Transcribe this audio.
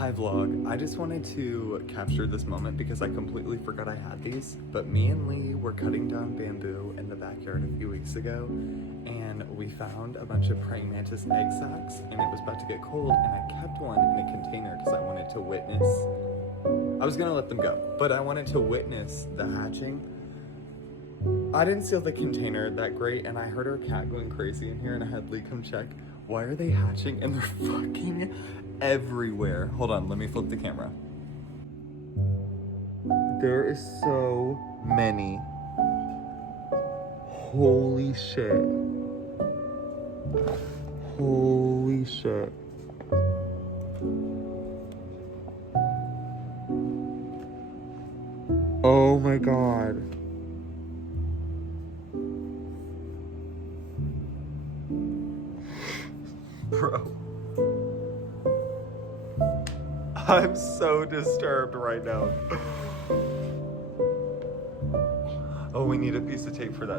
Hi vlog, I just wanted to capture this moment because I completely forgot I had these, but me and Lee were cutting down bamboo in the backyard a few weeks ago and we found a bunch of praying mantis egg sacs and it was about to get cold and I kept one in a container because I wanted to witness, I was gonna let them go, but I wanted to witness the hatching. I didn't seal the container that great and I heard our cat going crazy in here and I had Lee come check. Why are they hatching? And they're fucking everywhere. Hold on, let me flip the camera. There is so many. Holy shit. Holy shit. Oh my god. Bro. I'm so disturbed right now. Oh, we need a piece of tape for that.